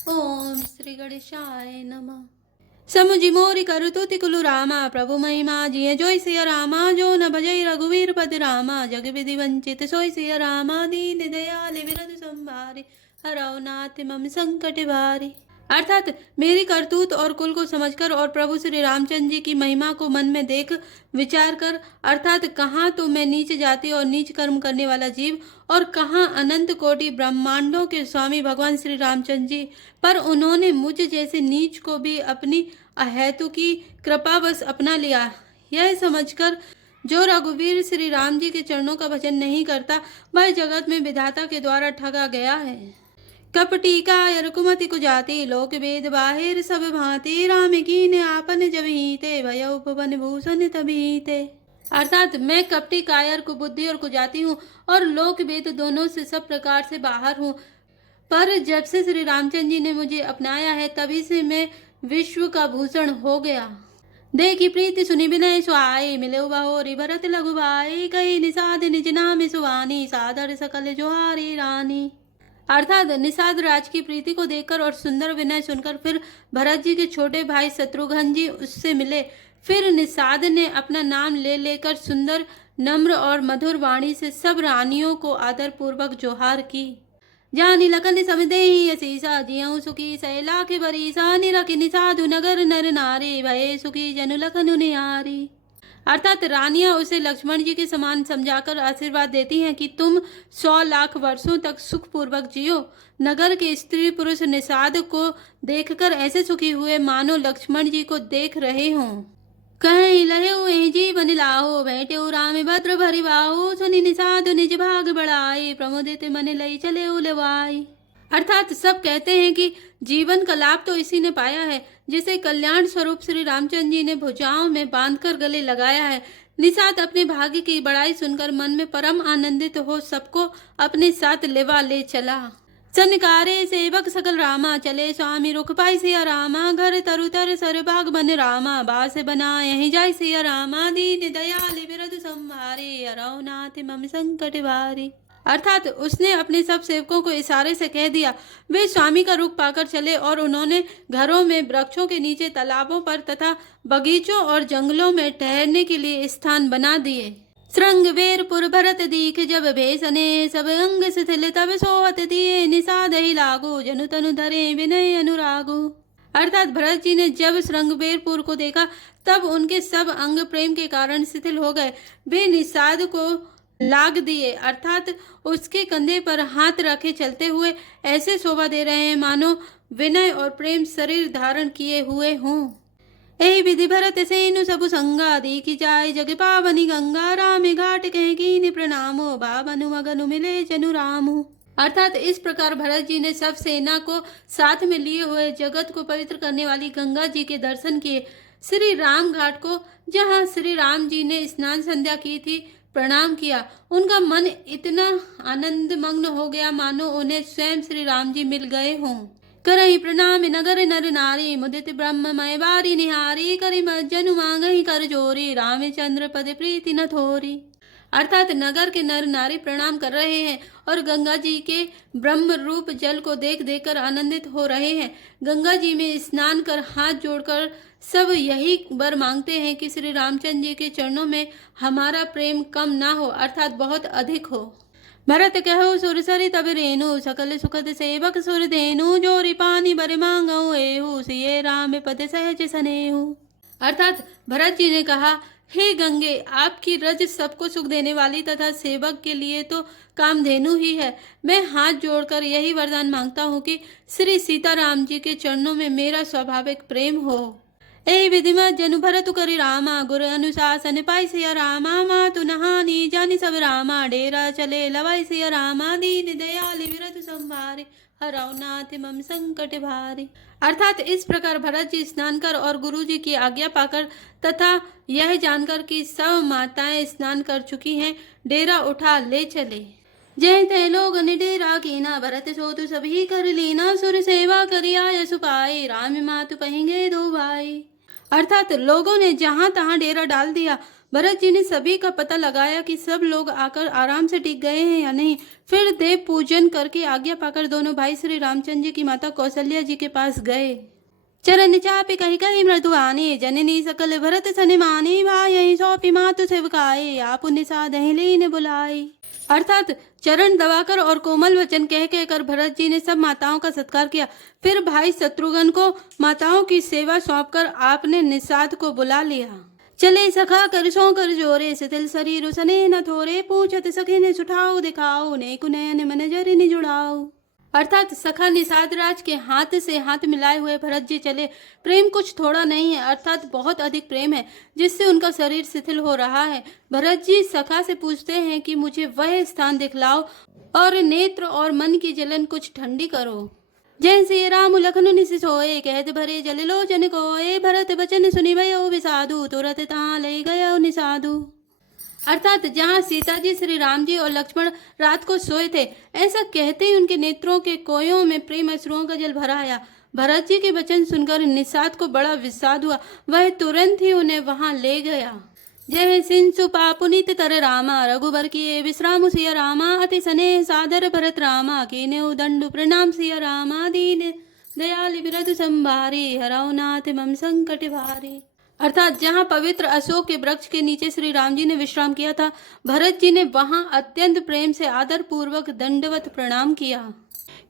ओम श्री गणेशाय नमः। समुझि मोरि करतुति कुलु रामा प्रभु महिमा जिय जोई सिया रामा जो न भजई रघुवीर पद रामा जग विधि वंचित सोई सिया रामा दीन दयाल विरद संभारे हरौ नाथ मम संकट भारी। अर्थात मेरी करतूत और कुल को समझकर और प्रभु श्री रामचंद्र जी की महिमा को मन में देख विचार कर, अर्थात कहाँ तो मैं नीच जाति और नीच कर्म करने वाला जीव और कहाँ अनंत कोटि ब्रह्मांडों के स्वामी भगवान श्री रामचंद्र जी, पर उन्होंने मुझ जैसे नीच को भी अपनी अहेतु की कृपावश अपना लिया। यह समझकर जो रघुवीर श्री राम जी के चरणों का भजन नहीं करता वह जगत में विधाता के द्वारा ठगा गया है। कपटी कायर कुमति कुजाति लोक वेद बाहिर सब भांति राम कीन आपन जब हीते भय उपवन भूषण तबीते। अर्थात मैं कपटी कायर कुबुद्धि और कुजाति हूँ और लोक वेद दोनों से सब प्रकार से बाहर हूँ, पर जब से श्री रामचंद्र जी ने मुझे अपनाया है तभी से मैं विश्व का भूषण हो गया। देखी प्रीति सुनि विनय सुहाई मिले बहोरी भरत लघु भाई कही निषाद निज नाम सुहानी सादर सकल जोहारी रानी। अर्थात निषाद राज की प्रीति को देखकर और सुंदर विनय सुनकर फिर भरत जी के छोटे भाई शत्रुघ्न जी उससे मिले। फिर निषाद ने अपना नाम ले लेकर सुंदर नम्र और मधुर वाणी से सब रानियों को आदर पूर्वक जोहार की। जानी लखन समिदेहि असीसा जियऊ सुखी सैला के बरीसा निरखि निषादु नगर नर नारी भये सुखी जनु लखनु निहारी। अर्थात रानियां उसे लक्ष्मण जी के समान समझाकर आशीर्वाद देती हैं कि तुम 100 लाख वर्षों तक सुखपूर्वक जियो। नगर के स्त्री पुरुष निषाद को देखकर ऐसे सुखी हुए मानो लक्ष्मण जी को देख रहे हों। कहीं लहे जीवन लाहो बैठे राम भद्र भरि बाहो सुनि निषाद निज भाग बढ़ाई प्रमोदित मन लई चले उलवाई। अर्थात सब कहते हैं कि जीवन का लाभ तो इसी ने पाया है जिसे कल्याण स्वरूप श्री रामचंद्र जी ने भुजाओं में बांधकर गले लगाया है। निषाद अपने भाग्य की बड़ाई सुनकर मन में परम आनंदित हो सबको अपने साथ लेवा ले चला। सनकारे सेवक सकल रामा चले स्वामी रुख पाई सिया रामा घर तरु तर सर बाग बन रामा बास बना यही जाय सिया रामा दीन दयाल विरद संभारे अरौ नाथ मम संकट भारी। अर्थात उसने अपने सब सेवकों को इशारे से कह दिया। वे स्वामी का रुख पाकर चले और उन्होंने घरों में वृक्षों के नीचे तालाबों पर तथा बगीचों और जंगलों में ठहरने के लिए स्थान बना दिए। श्रृंग वेरपुर भरत दीख जब भेसने सब अंग शिथिल तब सोहत दिए निषाद ही लागू जनु तनु धरे विनय अनुरागु। अर्थात भरत जी ने जब श्रृंगवेरपुर को देखा तब उनके सब अंग प्रेम के कारण शिथिल हो गए। वे निषाद को लाग दिए, अर्थात उसके कंधे पर हाथ रखे चलते हुए ऐसे शोभा दे रहे हैं मानो विनय और प्रेम शरीर धारण किए हुए हों। एहि विधि भरत सेनु सबु संगा देखी जाय जग पावनी गंगा राम घाट कह कीन प्रणामो बाबनु मगनु मिले जनु रामो। अर्थात इस प्रकार भरत जी ने सब सेना को साथ में लिए हुए जगत को पवित्र करने वाली गंगा जी के दर्शन किए। श्री राम घाट को जहाँ श्री राम जी ने स्नान संध्या की थी प्रणाम किया। उनका मन इतना आनंद मग्न हो गया मानो उन्हें स्वयं श्री राम जी मिल गए हों। करहि प्रणाम नगर नर नारी मुदित ब्रह्ममय बारी निहारी करि जनु मांगहि कर जोरी रामचंद्र पद प्रीति न थोरी। अर्थात नगर के नर नारी प्रणाम कर रहे हैं और गंगा जी के ब्रह्म रूप जल को देख देखकर आनंदित हो रहे हैं। गंगा जी में स्नान कर हाथ जोड़कर सब यही वर मांगते हैं कि श्री रामचंद्र जी के चरणों में हमारा प्रेम कम ना हो, अर्थात बहुत अधिक हो। भरत कहो सुरसरी तब रेणु सकल सुखद सेवक सुर देनु जोरी पानी बर मांगो एहु सिये राम पद सहज सनेहु। अर्थात भरत जी ने कहा, हे गंगे, आपकी रज सबको सुख देने वाली तथा सेवक के लिए तो कामधेनु ही है। मैं हाथ जोड़कर यही वरदान मांगता हूँ कि श्री सीताराम जी के चरणों में मेरा स्वाभाविक प्रेम हो। ए विधिमत जनु भरतु करि रामा गुरु अनुशासन पाई सिया रामा मातु नहानी जानी सब रामा डेरा चले लवाई सिया रामा दीन दयाल विरत संभारे हरौ नाथ मम संकट भारी। अर्थात इस प्रकार भरत जी स्नान कर और गुरु जी की आज्ञा पाकर तथा यह जानकर कि सब माताएं स्नान कर चुकी हैं डेरा उठा ले चले। जय तय लोग निडेरा कीना भरत सोतु सभी कर लीना सुर सेवा करिया यशु पाए राम मातु कहेंगे दो भाई। अर्थात लोगों ने जहां तहां डेरा डाल दिया। भरत जी ने सभी का पता लगाया कि सब लोग आकर आराम से टिक गए हैं या नहीं। फिर देव पूजन करके आज्ञा पाकर दोनों भाई श्री रामचंद्र जी की माता कौशल्या जी के पास गए। चरण चापि कहि कहि मृदुआने, जननी सकल भरत सन माने, भाई सौंपी मातु सेवकाए, आप निषादहि लीन बुलाए। अर्थात चरण दबाकर और कोमल वचन कह कहकर भरत जी ने सब माताओं का सत्कार किया। फिर भाई शत्रुघ्न को माताओं की सेवा सौंपकर आपने निषाद को बुला लिया। चले सखा कर सो कर जोरे, शिथिल शरीर सने न थोरे, पूछत सखे ने सुठाओ दिखाओ, ने कुनयन मन जरि नि जुड़ाओ। अर्थात सखा निषाद राज के हाथ से हाथ मिलाए हुए भरत जी चले। प्रेम कुछ थोड़ा नहीं है, अर्थात बहुत अधिक प्रेम है, जिससे उनका शरीर शिथिल हो रहा है। भरत जी सखा से पूछते हैं कि मुझे वह स्थान दिखलाओ और नेत्र और मन की जलन कुछ ठंडी करो। जय श्री राम लखन निसि सोए, कहत भरे जल लोचन कोए, भरत बचन सुनि भयो विसाधु, तुरत ता ले गयो निषादु। अर्थात जहाँ सीता जी, श्री राम जी और लक्ष्मण रात को सोए थे, ऐसा कहते ही उनके नेत्रों के कोयों में प्रेम अश्रुओं का जल भरा आया। भरत जी के वचन सुनकर निषाद को बड़ा विषाद हुआ। वह तुरंत ही उन्हें वहां ले गया। जय सिंसु पापुनित तर रामा, रघुबर किए विश्राम सिया रामा, अति स्नेह सादर भरत रामा, कीने दंडु प्रणाम सिया रामा, दीन दयाल बिरधु संभारे, हरौ नाथ मम संकट भारे। अर्थात जहाँ पवित्र अशोक के वृक्ष के नीचे श्री राम जी ने विश्राम किया था, भरत जी ने वहां अत्यंत प्रेम से आदर पूर्वक दंडवत प्रणाम किया।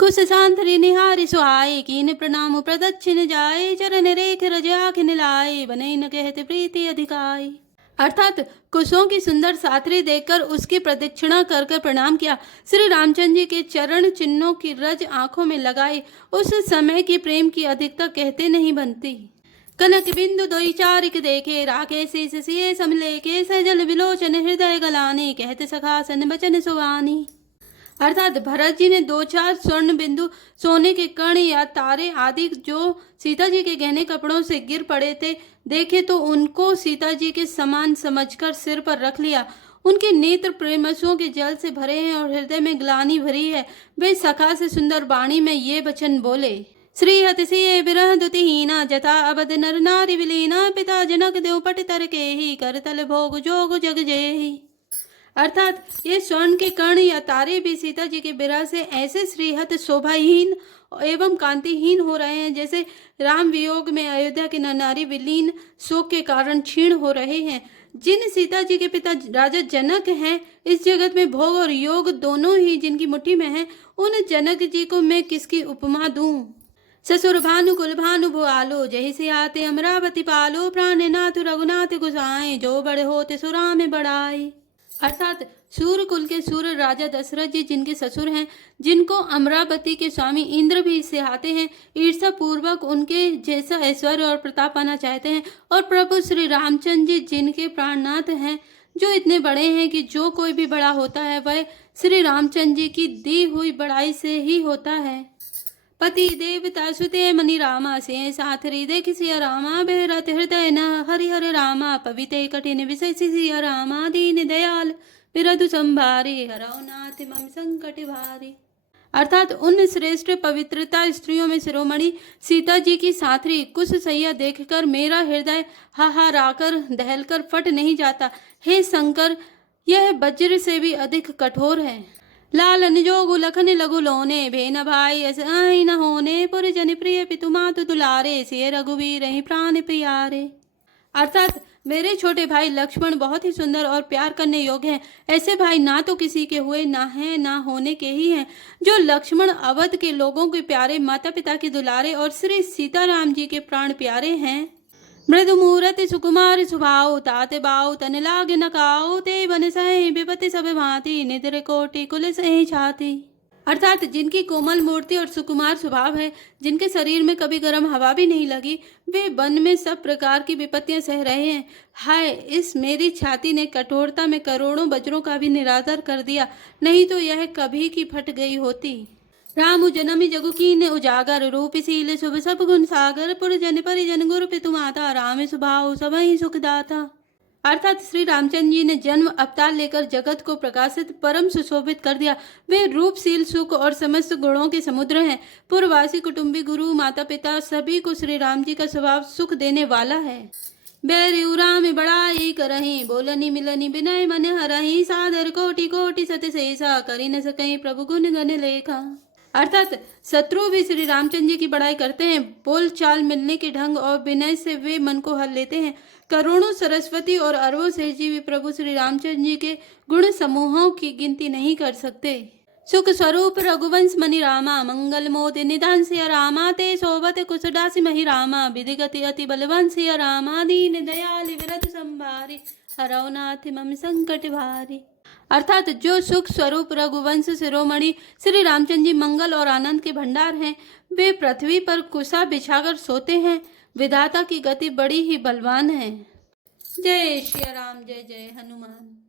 कुश सांतरि निहारि सुहाए, कीन प्रणाम प्रदक्षिण जाए, चरण रेख रज आखिन लाए, बने न कहते प्रीति अधिकाई। अर्थात कुशों की सुंदर साथरी देखकर उसकी प्रदक्षिणा कर कर प्रणाम किया। श्री रामचंद्र जी के चरण चिन्हों की रज आंखों में लगाई। उस समय की प्रेम की अधिकता कहते नहीं बनती। कनक बिंदु दोई चारिक देखे, राखे शीस सिए समलेखे, सजल विलोचन हृदय गलाने, कहते सखासन बचन सुवानी। अर्थात भरत जी ने 2-4 स्वर्ण बिंदु सोने के कण या तारे आदि जो सीता जी के गहने कपड़ों से गिर पड़े थे देखे तो उनको सीता जी के समान समझकर सिर पर रख लिया। उनके नेत्र प्रेमसुओं के जल से भरे हैं और हृदय में ग्लानि भरी है। वे सखा से सुंदर वाणी में ये वचन बोले, श्री हतिसिये विरह दुतिहीना, जथा अबद नर नारी विलीना, पिता जनक देव पट तर के ही, करतल भोग जोग जग जेहि। अर्थात ये स्वर्ण के कण या तारे भी सीता जी के विरह से ऐसे श्रीहत शोभाहीन एवं कांतिहीन हो रहे हैं जैसे राम वियोग में अयोध्या के नर नारी विलीन शोक के कारण क्षीण हो रहे हैं। जिन सीता जी के पिता राजा जनक हैं, इस जगत में भोग और योग दोनों ही जिनकी मुट्ठी में है, उन जनक जी को मैं किसकी उपमा दूं। ससुर भानु कुल भानु भुआलो, जही से आते अमरावती पालो, प्राणनाथ रघुनाथ गुसाए, जो बड़े होते सुरा में बढ़ाए। अर्थात सूर्य कुल के सूर्य राजा दशरथ जी जिनके ससुर हैं, जिनको अमरावती के स्वामी इंद्र भी सिहाते हैं, ईर्षा पूर्वक उनके जैसा ऐश्वर्य और प्रताप पाना चाहते हैं, और प्रभु श्री रामचंद्र जी जिनके प्राणनाथ हैं, जो इतने बड़े हैं कि जो कोई भी बड़ा होता है वह श्री रामचंद्र जी की दी हुई बड़ाई से ही होता है। पति देवता सुते मणि रामा, से साथ हृदय सिया रामा, बेहरत हृदय न हरिहर रामा, पविते कठिन विषय सिया रामा, दीन दयाल बिरधु संभारे, हरौ नाथ मम संकट भारे। अर्थात उन श्रेष्ठ पवित्रता स्त्रियों में शिरोमणि सीता जी की साथरी कुश सैया देखकर मेरा हृदय हाहाराकर दहलकर फट नहीं जाता। हे शंकर, यह वज्र से भी अधिक कठोर है। लालन जोगु लखन लघु लोने, भेन भाई ऐसे आई न होने, पुरजन प्रिय पितु मातु दुलारे, से रघुवीर ही प्राण प्यारे। अर्थात मेरे छोटे भाई लक्ष्मण बहुत ही सुंदर और प्यार करने योग्य हैं। ऐसे भाई ना तो किसी के हुए, ना हैं, ना होने के ही हैं। जो लक्ष्मण अवध के लोगों के प्यारे, माता पिता के दुलारे और श्री सीताराम जी के प्राण प्यारे हैं। मृदु मूरति सुकुमार सुभाव, ताते बाऊ तन लाग नकाओ, ते बन सहे विपति सब भांति, निद्र कोटि कुल सही छाती। अर्थात जिनकी कोमल मूर्ति और सुकुमार स्वभाव है, जिनके शरीर में कभी गर्म हवा भी नहीं लगी, वे वन में सब प्रकार की विपत्तियां सह रहे हैं। हाय, इस मेरी छाती ने कठोरता में करोड़ों वज्रों का भी निरादर कर दिया, नहीं तो यह कभी की फट गई होती। रामु जनमि जगु कीन उजागर, रूपशील शुभ सब गुण सागर, पुरजन परिजन गुरु पितु माता, राम स्वभाव सबहि सुखदाता। अर्थात श्री रामचंद्र जी ने जन्म अवतार लेकर जगत को प्रकाशित परम सुशोभित कर दिया। वे रूपशील सुख और समस्त गुणों के समुद्र हैं। पूर्ववासी कुटुंबी गुरु माता पिता सभी को श्री राम जी का स्वभाव सुख देने वाला है। बैरियू राम बड़ाई करही, बोलनी मिलनी विनय मन हरही, सादर कोटि कोटि सत शेषा, करी न सकई प्रभु गुण गण लेखा। अर्थात शत्रु भी श्री रामचंद्र जी की बड़ाई करते हैं। बोल चाल मिलने के ढंग और विनय से वे मन को हर लेते हैं। करोड़ों सरस्वती और अरबों से जीवी प्रभु श्री रामचंद्र जी के गुण समूहों की गिनती नहीं कर सकते। सुख स्वरूप रघुवंश मणि रामा, मंगल मोति निधान सिया रामा, ते सोबत कुशदासी मही रामा, विधिगति अति बलवान सिया रामा, दीन दयाल विरत संभारी, हरौ नाथ मम संकट भारी। अर्थात जो सुख स्वरूप रघुवंश शिरोमणि श्री रामचंद्र जी मंगल और आनंद के भंडार हैं, वे पृथ्वी पर कुशा बिछाकर सोते हैं। विधाता की गति बड़ी ही बलवान है। जय श्री राम, जय जय हनुमान।